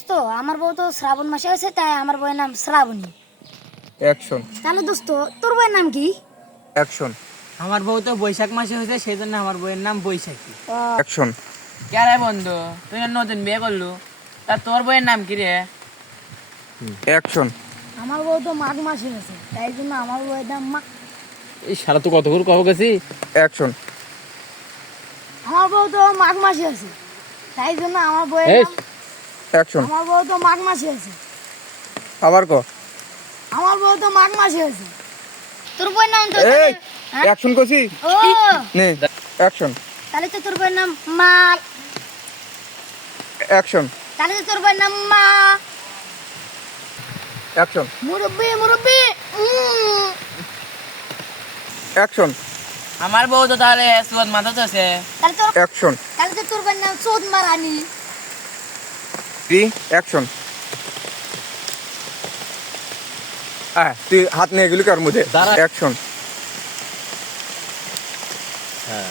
দোস্ত আমার বউ তো শ্রাবণ মাসে আছে, তাই আমার বউয়ের নাম শ্রাবণী। অ্যাকশন তাহলে দোস্ত তোর বউয়ের নাম কি? অ্যাকশন আমার বউ তো বৈশাখ মাসে হয়েছে, সেই জন্য আমার বউয়ের নাম বৈশাখী। অ্যাকশন কে রে বন্ধু, তুই নতুন বিয়ে করলু, তা তোর বউয়ের নাম কি রে? অ্যাকশন আমার বউ তো মাঘ মাসে আছে, তাই জন্য আমার বউয়ের নাম মা। এই সারা তো কত করে কবে গেছি। অ্যাকশন আমার বউ তো মাঘ মাসে আছে, তাই জন্য আমার বউয়ের এই নাম। অ্যাকশন আমার বউ তো মাঘ মাসে আছে, আবার ক আমার বউ তো মাঘ মাসে আছে। তোর বউয়ের নাম তো এই হ্যাঁ? অ্যাকশন করছি ও নে অ্যাকশন তাহলে তো তোর বউয়ের নাম মাল। অ্যাকশন তাহলে তো তোর বউয়ের নাম মা। অ্যাকশন মুরব্বি মুরব্বি অ্যাকশন আমার বউ তো তাহলে সুদ মাথা তো আছে। অ্যাকশন তাহলে তো তোর বউয়ের নাম চোদ মারানি। থ্রি অ্যাকশন তুই হাত নিয়ে গেলি কার মধ্যে দাঁড়া। অ্যাকশন হ্যাঁ